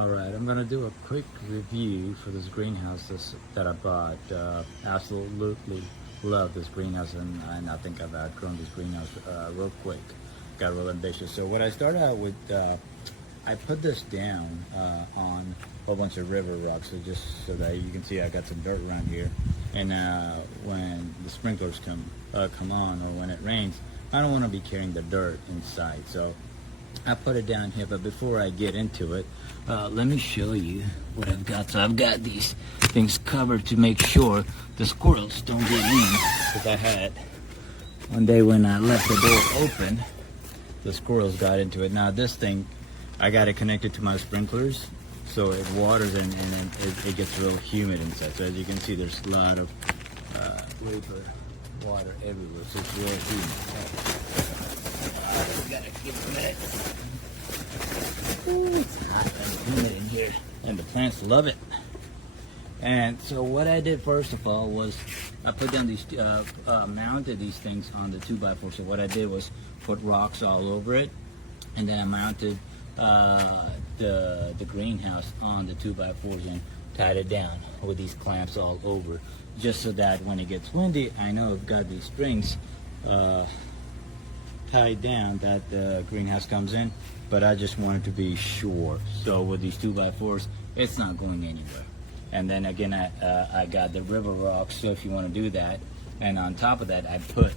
Alright, I'm gonna do a quick review for this greenhouse that I bought. Absolutely love this greenhouse, and I think I've outgrown this greenhouse real quick. Got real ambitious. So what I started out with, I put this down on a whole bunch of river rocks, so just so that you can see I got some dirt around here. And when the sprinklers come on, or when it rains, I don't want to be carrying the dirt inside. So I put it down here, but before I get into it, let me show you what I've got. So I've got these things covered to make sure the squirrels don't get in. Because I had one day when I left the door open, the squirrels got into it. Now this thing, I got it connected to my sprinklers, so it waters and it gets real humid inside. So as you can see, there's a lot of vapor, water everywhere, so it's real humid. Gotta keep it. Ooh, it's hot and humid in here, and the plants love it. And so what I did first of all was I put down these, mounted these things on the 2x4. So what I did was put rocks all over it, and then I mounted the greenhouse on the 2x4s and tied it down with these clamps all over, just so that when it gets windy, I know I've got these strings tied down that the greenhouse comes in, but I just wanted to be sure. So with these 2x4s, it's not going anywhere. And then again, I got the river rocks, so if you want to do that. And on top of that, I put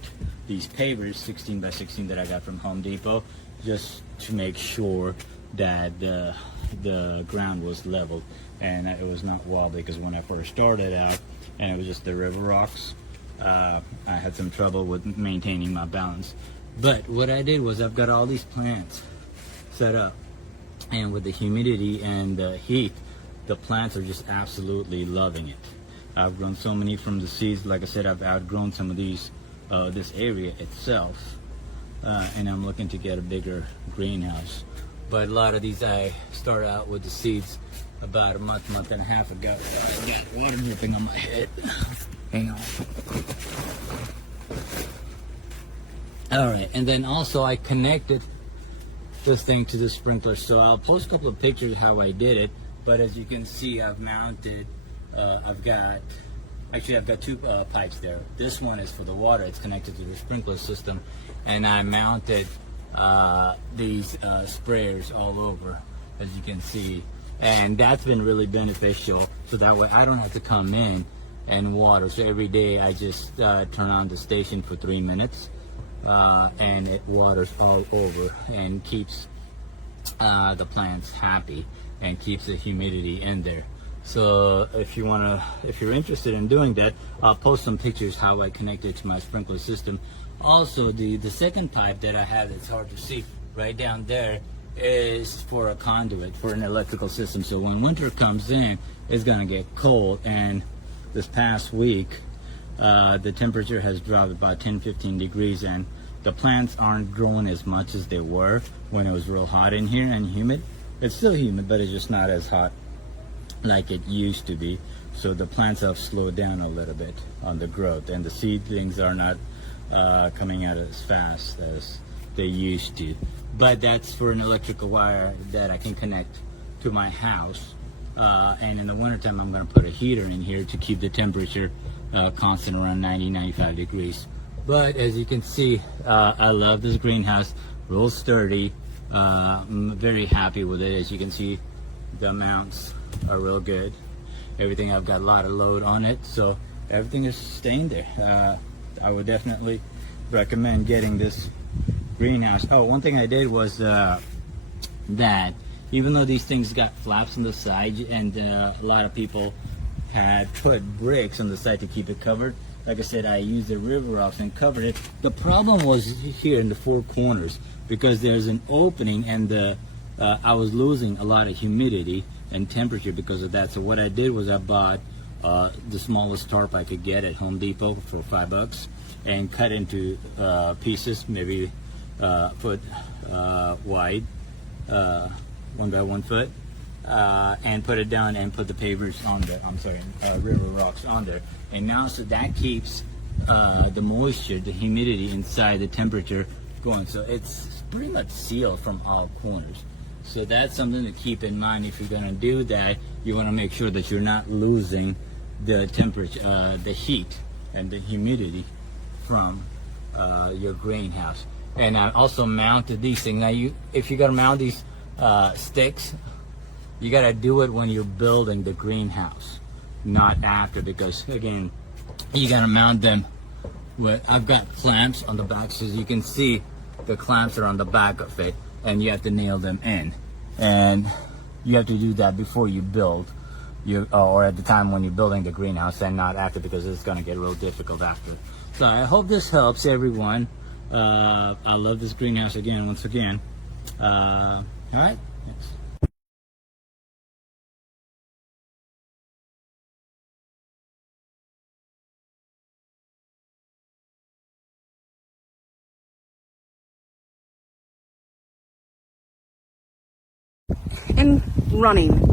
these pavers, 16x16 that I got from Home Depot, just to make sure that the ground was leveled and it was not wobbly, because when I first started out and it was just the river rocks, I had some trouble with maintaining my balance. But what I did was I've got all these plants set up, and with the humidity and the heat, the plants are just absolutely loving it. I've grown so many from the seeds. Like I said, I've outgrown some of these, this area itself, and I'm looking to get a bigger greenhouse. But a lot of these I started out with the seeds about a month and a half ago. I got water dripping on my head. Hang on. Alright, and then also I connected this thing to the sprinkler. So I'll post a couple of pictures of how I did it. But as you can see, I've mounted, I've got two pipes there. This one is for the water. It's connected to the sprinkler system. And I mounted these sprayers all over, as you can see. And that's been really beneficial. So that way I don't have to come in and water. So every day I just turn on the station for 3 minutes. And it waters all over and keeps the plants happy and keeps the humidity in there. So if you're interested in doing that, I'll post some pictures how I connect it to my sprinkler system. Also, the second pipe that I have that's hard to see right down there is for a conduit for an electrical system. So when winter comes in, it's gonna get cold, and this past week the temperature has dropped about 10-15 degrees, and the plants aren't growing as much as they were when it was real hot in here and humid. It's still humid, but it's just not as hot like it used to be. So the plants have slowed down a little bit on the growth, and the seedlings are not coming out as fast as they used to. But that's for an electrical wire that I can connect to my house. And in the wintertime, I'm going to put a heater in here to keep the temperature constant around 90-95 degrees. But as you can see, I love this greenhouse, real sturdy. I'm very happy with it. As you can see, the mounts are real good. Everything, I've got a lot of load on it, so everything is staying there. I would definitely recommend getting this greenhouse. Oh, one thing I did was that even though these things got flaps on the side, and a lot of people had put bricks on the side to keep it covered, like I said, I used the river rocks and covered it. The problem was here in the four corners, because there's an opening, and I was losing a lot of humidity and temperature because of that. So what I did was I bought the smallest tarp I could get at Home Depot for $5, and cut into pieces, maybe foot wide, 1 by 1 foot, and put it down and put the pavers on there. I'm sorry, river rocks on there. And now, so that keeps the moisture, the humidity inside, the temperature going. So it's pretty much sealed from all corners. So that's something to keep in mind. If you're going to do that, you want to make sure that you're not losing the temperature, the heat and the humidity from your greenhouse. And I also mounted these things. Now, if you're going to mount these sticks, you got to do it when you're building the greenhouse, not after, because again, you got to mount them with, I've got clamps on the back, so as you can see, the clamps are on the back of it, and you have to nail them in. And you have to do that before you build, or at the time when you're building the greenhouse, and not after, because it's going to get real difficult after. So I hope this helps everyone. I love this greenhouse again, once again. All right. Thanks. And running.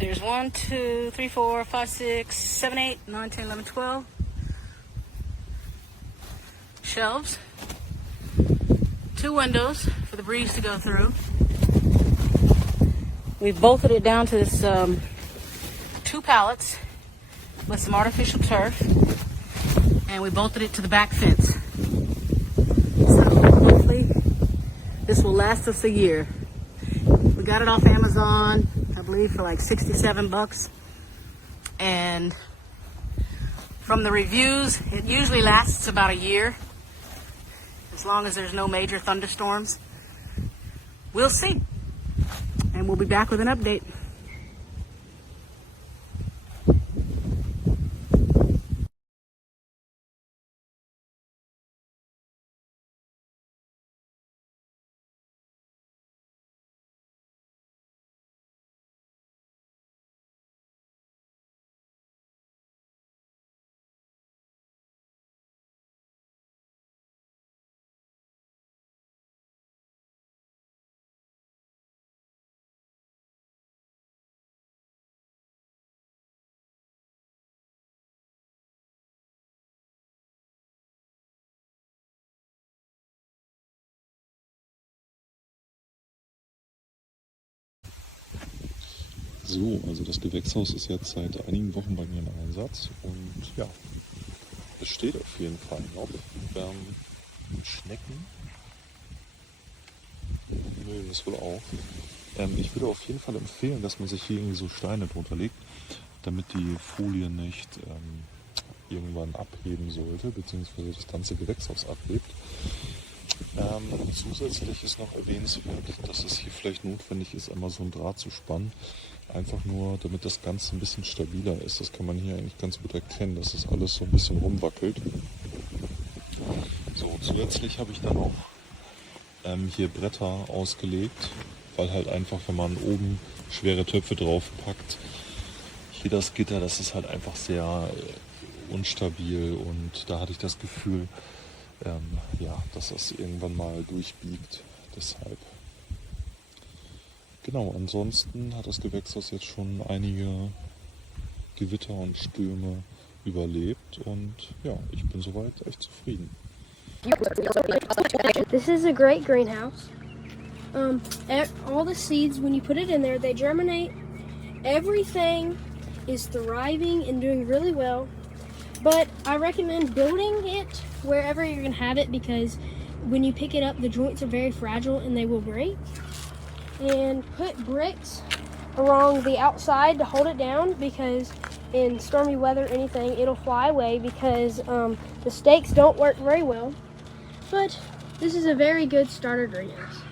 There's 1, 2, 3, 4, 5, 6, 7, 8, 9, 10, 11, 12 shelves, 2 windows for the breeze to go through. We've bolted it down to this 2 pallets with some artificial turf, and we bolted it to the back fence. So hopefully this will last us a year. We got it off Amazon, I believe, for like 67 bucks. And from the reviews, it usually lasts about a year, as long as there's no major thunderstorms. We'll see. And we'll be back with an update. So, also das Gewächshaus ist jetzt seit einigen Wochen bei mir im Einsatz und ja, es steht auf jeden Fall noch. Schnecken mögen es wohl auch. Ich würde auf jeden Fall empfehlen, dass man sich hier irgendwie so Steine drunter legt, damit die Folie nicht irgendwann abheben sollte, beziehungsweise das ganze Gewächshaus abhebt. Zusätzlich ist noch erwähnenswert, dass es hier vielleicht notwendig ist, einmal so ein Draht zu spannen. Einfach nur, damit das Ganze ein bisschen stabiler ist. Das kann man hier eigentlich ganz gut erkennen, dass das alles so ein bisschen rumwackelt. So, zusätzlich habe ich dann auch hier Bretter ausgelegt, weil halt einfach, wenn man oben schwere Töpfe drauf packt, hier das Gitter, das ist halt einfach sehr unstabil, und da hatte ich das Gefühl, ja, dass das irgendwann mal durchbiegt. Deshalb. Genau, ansonsten hat das Gewächshaus jetzt schon einige Gewitter und Stürme überlebt, und ja, ich bin soweit echt zufrieden. This is a great greenhouse. All the seeds, when you put it in there, they germinate. Everything is thriving and doing really well. But I recommend building it wherever you're going to have it, because when you pick it up, the joints are very fragile and they will break. And put bricks along the outside to hold it down, because in stormy weather or anything, it'll fly away, because the stakes don't work very well. But this is a very good starter greenhouse.